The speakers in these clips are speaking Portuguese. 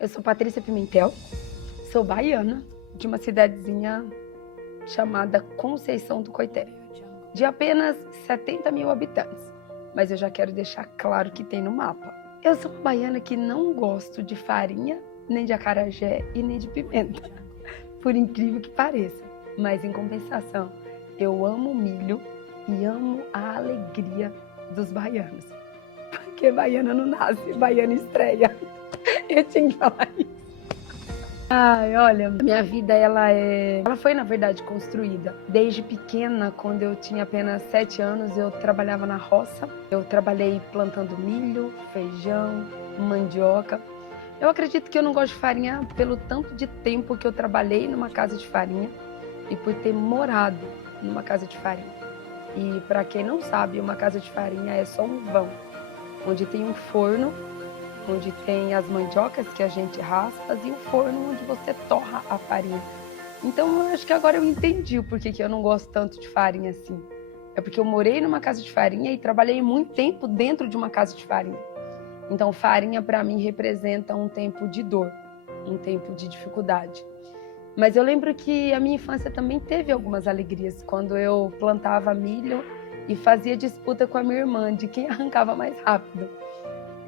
Eu sou Patrícia Pimentel, sou baiana, de uma cidadezinha chamada Conceição do Coité, de apenas 70 mil habitantes, mas eu já quero deixar claro que tem no mapa. Eu sou uma baiana que não gosto de farinha, nem de acarajé e nem de pimenta, por incrível que pareça, mas em compensação, eu amo milho e amo a alegria dos baianos, porque baiana não nasce, baiana estreia. Eu tinha que falar isso. Ai, olha, minha vida ela foi na verdade construída. Desde pequena, quando eu tinha apenas 7 anos, eu trabalhava na roça. Eu trabalhei plantando milho, feijão, mandioca. Eu acredito que eu não gosto de farinha pelo tanto de tempo que eu trabalhei numa casa de farinha e por ter morado numa casa de farinha. E para quem não sabe, uma casa de farinha é só um vão, onde tem um forno, onde tem as mandiocas que a gente raspa e o forno onde você torra a farinha. Então eu acho que agora eu entendi o porquê que eu não gosto tanto de farinha assim. É porque eu morei numa casa de farinha e trabalhei muito tempo dentro de uma casa de farinha. Então farinha para mim representa um tempo de dor, um tempo de dificuldade. Mas eu lembro que a minha infância também teve algumas alegrias, quando eu plantava milho e fazia disputa com a minha irmã de quem arrancava mais rápido.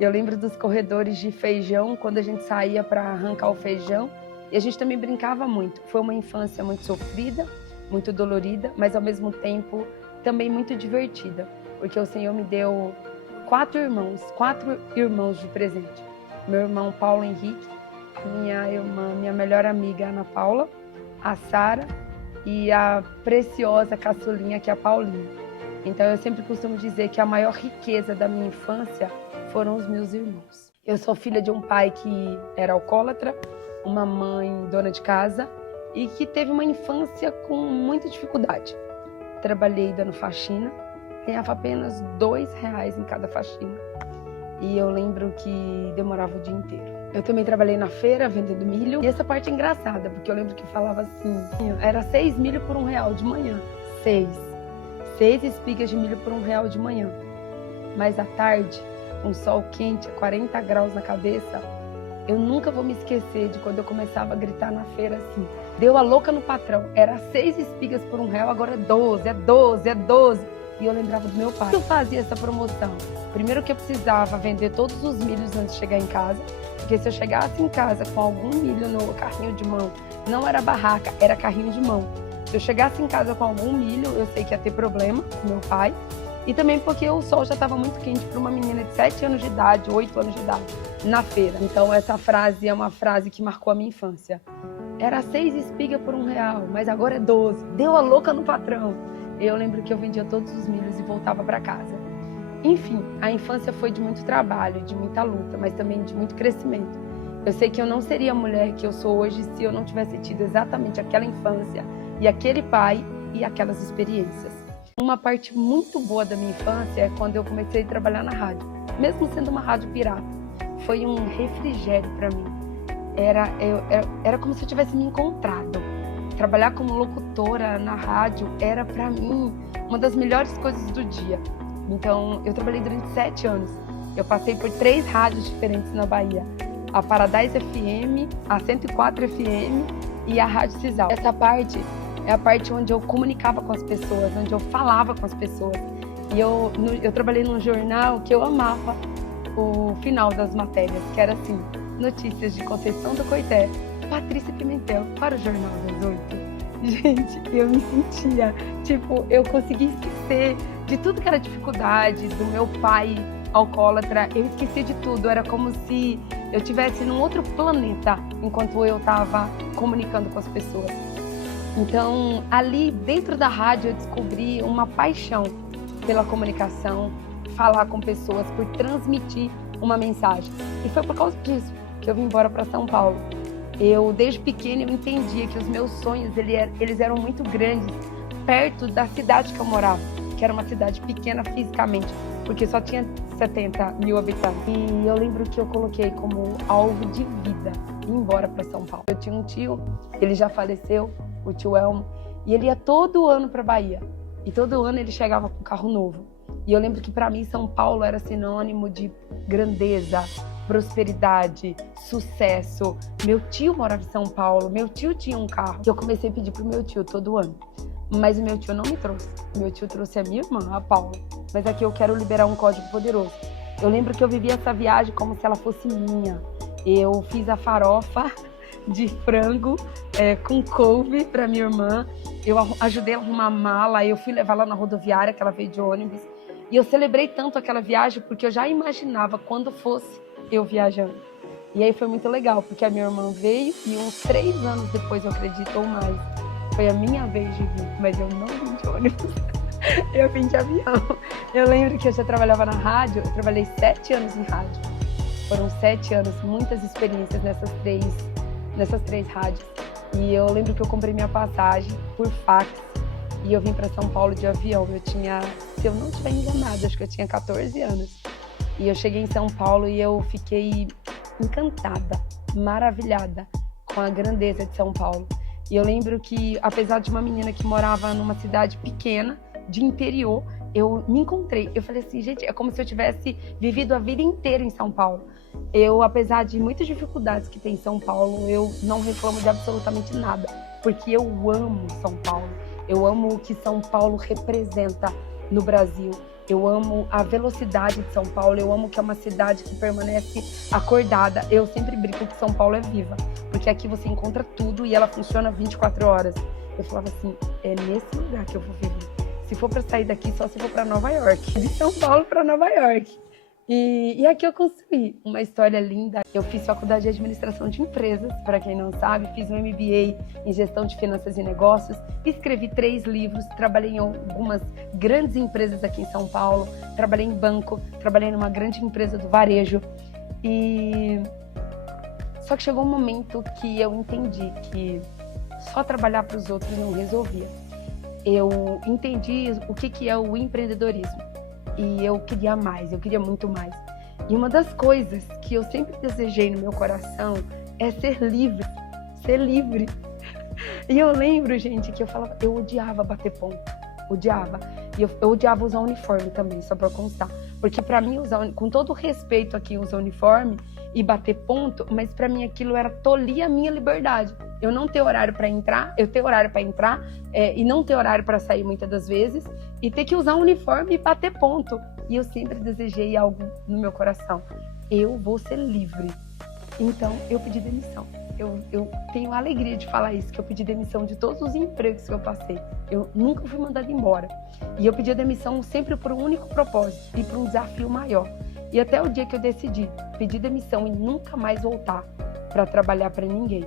Eu lembro dos corredores de feijão, quando a gente saía para arrancar o feijão, e a gente também brincava muito. Foi uma infância muito sofrida, muito dolorida, mas ao mesmo tempo também muito divertida, porque o Senhor me deu 4 irmãos de presente. Meu irmão Paulo Henrique, minha irmã, minha melhor amiga Ana Paula, a Sara e a preciosa caçulinha que é a Paulinha. Então eu sempre costumo dizer que a maior riqueza da minha infância foram os meus irmãos. Eu sou filha de um pai que era alcoólatra, uma mãe dona de casa e que teve uma infância com muita dificuldade. Trabalhei dando faxina, ganhava apenas R$2 em cada faxina. E eu lembro que demorava o dia inteiro. Eu também trabalhei na feira vendendo milho. E essa parte é engraçada, porque eu lembro que falava assim, era 6 milho por R$1 de manhã. 6 espigas de milho por R$1 de manhã. Mas à tarde, um sol quente, 40 graus na cabeça, eu nunca vou me esquecer de quando eu começava a gritar na feira assim, deu a louca no patrão, era 6 espigas por R$1, agora é 12, é 12, é 12. E eu lembrava do meu pai. Eu fazia essa promoção. Primeiro que eu precisava vender todos os milhos antes de chegar em casa, porque se eu chegasse em casa com algum milho no carrinho de mão, não era barraca, era carrinho de mão. Se eu chegasse em casa com algum milho, eu sei que ia ter problema com meu pai. E também porque o sol já estava muito quente para uma menina de 7 anos de idade, 8 anos de idade, na feira. Então essa frase é uma frase que marcou a minha infância. Era 6 espigas por R$1, mas agora é 12. Deu a louca no patrão. Eu lembro que eu vendia todos os milhos e voltava para casa. Enfim, a infância foi de muito trabalho, de muita luta, mas também de muito crescimento. Eu sei que eu não seria a mulher que eu sou hoje se eu não tivesse tido exatamente aquela infância e aquele pai e aquelas experiências. Uma parte muito boa da minha infância é quando eu comecei a trabalhar na rádio, mesmo sendo uma rádio pirata. Foi um refrigério para mim. Era como se eu tivesse me encontrado. Trabalhar como locutora na rádio era para mim uma das melhores coisas do dia. Então eu trabalhei durante 7 anos. Eu passei por 3 rádios diferentes na Bahia. A Paradise FM, a 104 FM e a Rádio Cisal. Essa parte é a parte onde eu comunicava com as pessoas, onde eu falava com as pessoas. E eu trabalhei num jornal que eu amava o final das matérias, que era assim, notícias de Conceição do Coité, Patrícia Pimentel para o Jornal das 8. Gente, eu me sentia, eu conseguia esquecer de tudo que era dificuldade, do meu pai alcoólatra, eu esqueci de tudo, era como se eu estivesse num outro planeta, enquanto eu estava comunicando com as pessoas. Então, ali dentro da rádio eu descobri uma paixão pela comunicação, falar com pessoas, por transmitir uma mensagem. E foi por causa disso que eu vim embora para São Paulo. Desde pequena, eu entendia que os meus sonhos, eles eram muito grandes, perto da cidade que eu morava, que era uma cidade pequena fisicamente, porque só tinha 70 mil habitantes. E eu lembro que eu coloquei como alvo de vida ir embora para São Paulo. Eu tinha um tio, ele já faleceu, o tio Elmo, e ele ia todo ano para Bahia. E todo ano ele chegava com um carro novo. E eu lembro que para mim São Paulo era sinônimo de grandeza, prosperidade, sucesso. Meu tio morava em São Paulo, meu tio tinha um carro. Eu comecei a pedir pro meu tio todo ano. Mas o meu tio não me trouxe. Meu tio trouxe a minha irmã, a Paula. Mas aqui eu quero liberar um código poderoso. Eu lembro que eu vivi essa viagem como se ela fosse minha. Eu fiz a farofa de frango com couve para minha irmã. Eu ajudei ela a arrumar a mala. Eu fui levar ela na rodoviária, que ela veio de ônibus. E eu celebrei tanto aquela viagem porque eu já imaginava quando fosse eu viajando. E aí foi muito legal, porque a minha irmã veio e uns 3 anos depois, eu acredito, ou mais, foi a minha vez de vir. Mas eu não vim de ônibus, eu vim de avião. Eu lembro que eu já trabalhava na rádio, eu trabalhei 7 anos em rádio. Foram 7 anos, muitas experiências nessas três rádios. E eu lembro que eu comprei minha passagem por fax e eu vim para São Paulo de avião. Eu tinha, se eu não estiver enganada, acho que eu tinha 14 anos. E eu cheguei em São Paulo e eu fiquei encantada, maravilhada com a grandeza de São Paulo. E eu lembro que, apesar de uma menina que morava numa cidade pequena, de interior, eu me encontrei. Eu falei assim, gente, é como se eu tivesse vivido a vida inteira em São Paulo. Eu, apesar de muitas dificuldades que tem em São Paulo, eu não reclamo de absolutamente nada, porque eu amo São Paulo. Eu amo o que São Paulo representa no Brasil. Eu amo a velocidade de São Paulo. Eu amo que é uma cidade que permanece acordada. Eu sempre brinco que São Paulo é viva, porque aqui você encontra tudo e ela funciona 24 horas. Eu falava assim, é nesse lugar que eu vou viver. Se for para sair daqui, só se for para Nova York. De São Paulo para Nova York. E aqui eu construí uma história linda. Eu fiz faculdade de administração de empresas, para quem não sabe. Fiz um MBA em gestão de finanças e negócios. Escrevi 3 livros. Trabalhei em algumas grandes empresas aqui em São Paulo. Trabalhei em banco. Trabalhei numa grande empresa do varejo. Só que chegou um momento que eu entendi que só trabalhar para os outros não resolvia. Eu entendi o que é o empreendedorismo. E eu queria mais, eu queria muito mais. E uma das coisas que eu sempre desejei no meu coração é ser livre. Ser livre. E eu lembro, gente, que eu odiava bater ponto. Odiava. E eu odiava usar uniforme também, só pra constar. Porque pra mim, com todo respeito aqui, usar uniforme e bater ponto, mas pra mim aquilo era tolir a minha liberdade. Eu não ter horário para entrar, eu ter horário para entrar e não ter horário para sair muitas das vezes e ter que usar um uniforme e bater ponto. E eu sempre desejei algo no meu coração. Eu vou ser livre. Então, eu pedi demissão. Eu tenho a alegria de falar isso, que eu pedi demissão de todos os empregos que eu passei. Eu nunca fui mandada embora. E eu pedi a demissão sempre por um único propósito e por um desafio maior. E até o dia que eu decidi pedir demissão e nunca mais voltar para trabalhar para ninguém.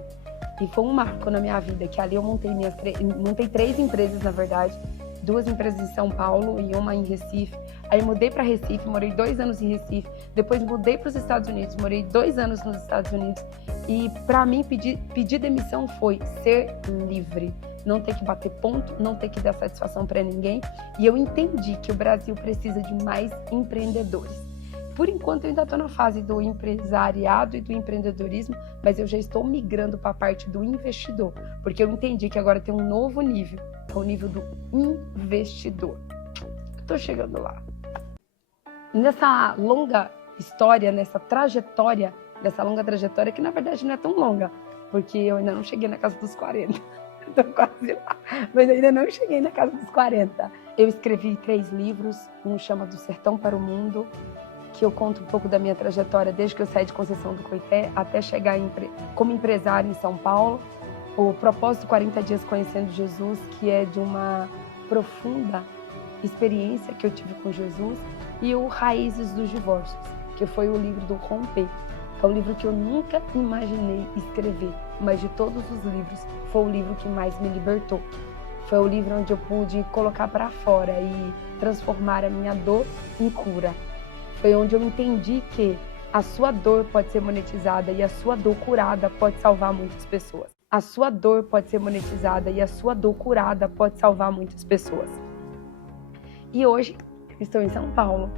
E foi um marco na minha vida, que ali eu montei 3 empresas, na verdade. 2 empresas em São Paulo e uma em Recife. Aí mudei para Recife, morei 2 anos em Recife. Depois mudei para os Estados Unidos, morei 2 anos nos Estados Unidos. E para mim, pedir demissão foi ser livre. Não ter que bater ponto, não ter que dar satisfação para ninguém. E eu entendi que o Brasil precisa de mais empreendedores. Por enquanto, eu ainda estou na fase do empresariado e do empreendedorismo, mas eu já estou migrando para a parte do investidor, porque eu entendi que agora tem um novo nível, que é o nível do investidor. Estou chegando lá. Nessa longa história, nessa longa trajetória, que na verdade não é tão longa, porque eu ainda não cheguei na casa dos 40. Estou quase lá, mas ainda não cheguei na casa dos 40. Eu escrevi 3 livros, um chama Do Sertão para o Mundo, que eu conto um pouco da minha trajetória desde que eu saí de Conceição do Coité até chegar como empresária em São Paulo. O propósito 40 dias conhecendo Jesus, que é de uma profunda experiência que eu tive com Jesus, e o Raízes dos Divórcios, que foi o livro do Romper. É um livro que eu nunca imaginei escrever, mas de todos os livros foi o livro que mais me libertou. Foi o livro onde eu pude colocar para fora e transformar a minha dor em cura. Foi onde eu entendi que a sua dor pode ser monetizada e a sua dor curada pode salvar muitas pessoas. A sua dor pode ser monetizada e a sua dor curada pode salvar muitas pessoas. E hoje estou em São Paulo,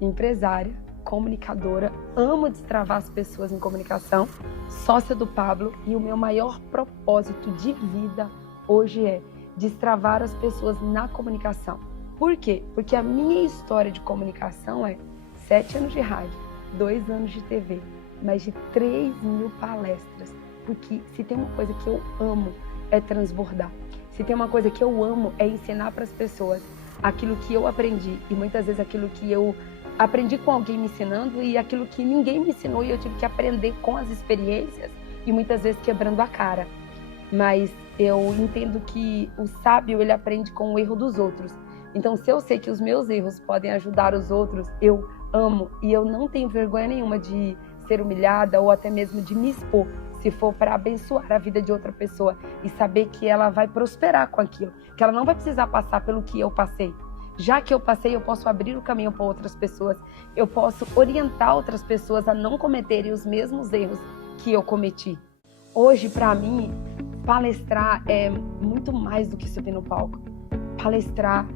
empresária, comunicadora, amo destravar as pessoas em comunicação, sócia do Pablo, e o meu maior propósito de vida hoje é destravar as pessoas na comunicação. Por quê? Porque a minha história de comunicação é 7 anos de rádio, 2 anos de TV, mais de 3.000 palestras, porque se tem uma coisa que eu amo é transbordar. Se tem uma coisa que eu amo é ensinar para as pessoas aquilo que eu aprendi, e muitas vezes aquilo que eu aprendi com alguém me ensinando e aquilo que ninguém me ensinou e eu tive que aprender com as experiências e muitas vezes quebrando a cara. Mas eu entendo que o sábio, ele aprende com o erro dos outros. Então, se eu sei que os meus erros podem ajudar os outros, eu amo e eu não tenho vergonha nenhuma de ser humilhada ou até mesmo de me expor, se for para abençoar a vida de outra pessoa e saber que ela vai prosperar com aquilo, que ela não vai precisar passar pelo que eu passei. Já que eu passei, eu posso abrir o caminho para outras pessoas, eu posso orientar outras pessoas a não cometerem os mesmos erros que eu cometi. Hoje, para mim, palestrar é muito mais do que subir no palco. Palestrar,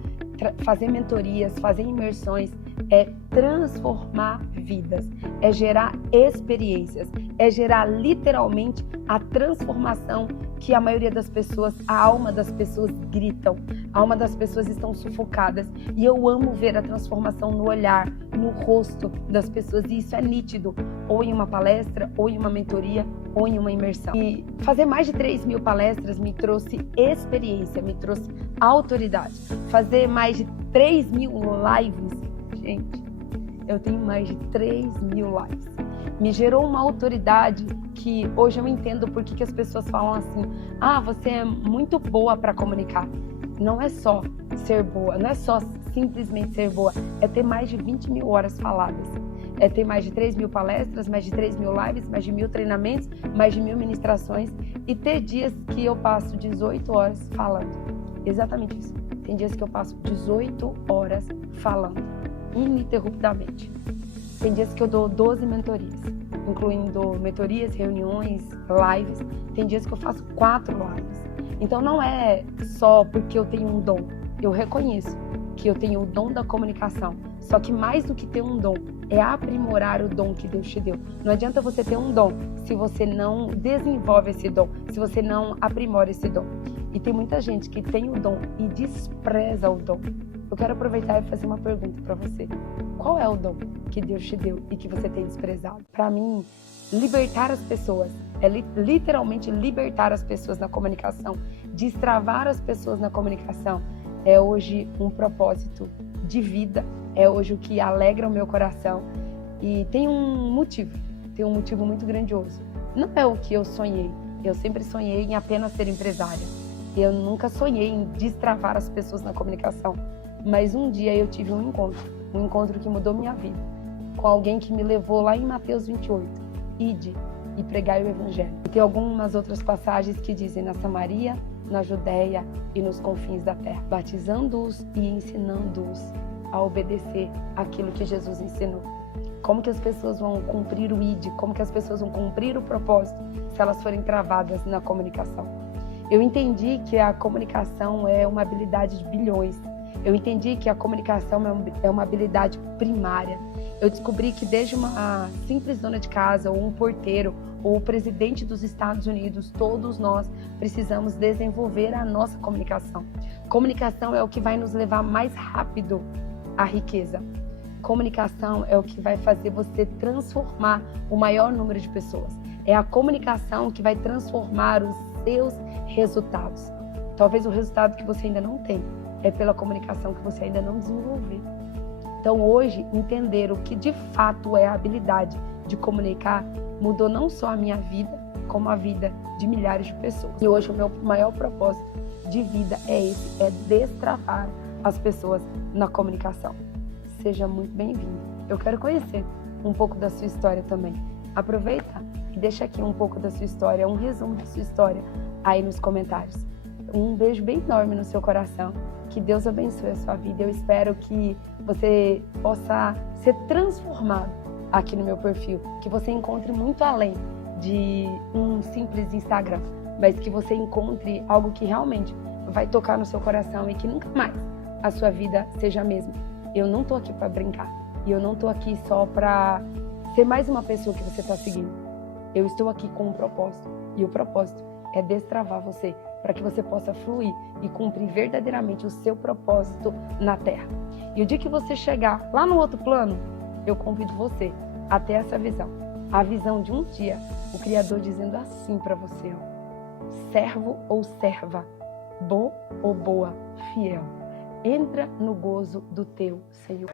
fazer mentorias, fazer imersões, é transformar vidas, é gerar experiências, é gerar literalmente a transformação que a maioria das pessoas, a alma das pessoas gritam, a alma das pessoas estão sufocadas. E eu amo ver a transformação no olhar, no rosto das pessoas, e isso é nítido, ou em uma palestra, ou em uma mentoria, ou em uma imersão. E fazer mais de 3.000 palestras me trouxe experiência, me trouxe autoridade. Fazer mais de 3.000 lives, gente, eu tenho mais de 3.000 lives. Me gerou uma autoridade que hoje eu entendo por que as pessoas falam assim: ah, você é muito boa para comunicar. Não é só ser boa, não é só simplesmente ser boa, é ter mais de 20.000 horas faladas. É ter mais de 3.000 palestras, mais de 3.000 lives, mais de 1.000 treinamentos, mais de 1.000 ministrações e ter dias que eu passo 18 horas falando. Exatamente isso. Tem dias que eu passo 18 horas falando, ininterruptamente. Tem dias que eu dou 12 mentorias, incluindo mentorias, reuniões, lives. Tem dias que eu faço 4 lives. Então não é só porque eu tenho um dom. Eu reconheço que eu tenho o dom da comunicação. Só que mais do que ter um dom, é aprimorar o dom que Deus te deu. Não adianta você ter um dom se você não desenvolve esse dom, se você não aprimora esse dom. E tem muita gente que tem o dom e despreza o dom. Eu quero aproveitar e fazer uma pergunta para você. Qual é o dom que Deus te deu e que você tem desprezado? Para mim, libertar as pessoas é literalmente libertar as pessoas na comunicação, destravar as pessoas na comunicação. É hoje um propósito de vida, é hoje o que alegra o meu coração e tem um motivo muito grandioso. Não é o que eu sonhei, eu sempre sonhei em apenas ser empresária. Eu nunca sonhei em destravar as pessoas na comunicação, mas um dia eu tive um encontro que mudou minha vida, com alguém que me levou lá em Mateus 28, ide e pregai o evangelho. E tem algumas outras passagens que dizem na Samaria, na Judéia e nos confins da terra, batizando-os e ensinando-os a obedecer aquilo que Jesus ensinou. Como que as pessoas vão cumprir o ID, como que as pessoas vão cumprir o propósito se elas forem travadas na comunicação? Eu entendi que a comunicação é uma habilidade de bilhões. Eu entendi que a comunicação é uma habilidade primária. Eu descobri que desde uma simples dona de casa, ou um porteiro, ou o presidente dos Estados Unidos, todos nós precisamos desenvolver a nossa comunicação. Comunicação é o que vai nos levar mais rápido à riqueza. Comunicação é o que vai fazer você transformar o maior número de pessoas. É a comunicação que vai transformar os seus resultados. Talvez o resultado que você ainda não tem é pela comunicação que você ainda não desenvolveu. Então hoje, entender o que de fato é a habilidade de comunicar mudou não só a minha vida, como a vida de milhares de pessoas. E hoje o meu maior propósito de vida é esse, é destravar as pessoas na comunicação. Seja muito bem-vindo. Eu quero conhecer um pouco da sua história também. Aproveita e deixa aqui um pouco da sua história, um resumo da sua história aí nos comentários. Um beijo bem enorme no seu coração. Que Deus abençoe a sua vida. Eu espero que você possa ser transformado aqui no meu perfil. Que você encontre muito além de um simples Instagram, mas que você encontre algo que realmente vai tocar no seu coração e que nunca mais a sua vida seja a mesma. Eu não tô aqui para brincar. E eu não tô aqui só para ser mais uma pessoa que você está seguindo. Eu estou aqui com um propósito. E o propósito é destravar você, para que você possa fluir e cumprir verdadeiramente o seu propósito na Terra. E o dia que você chegar lá no outro plano, eu convido você a ter essa visão a visão de um dia, o Criador dizendo assim para você, ó, servo ou serva, bom ou boa, fiel, entra no gozo do teu Senhor.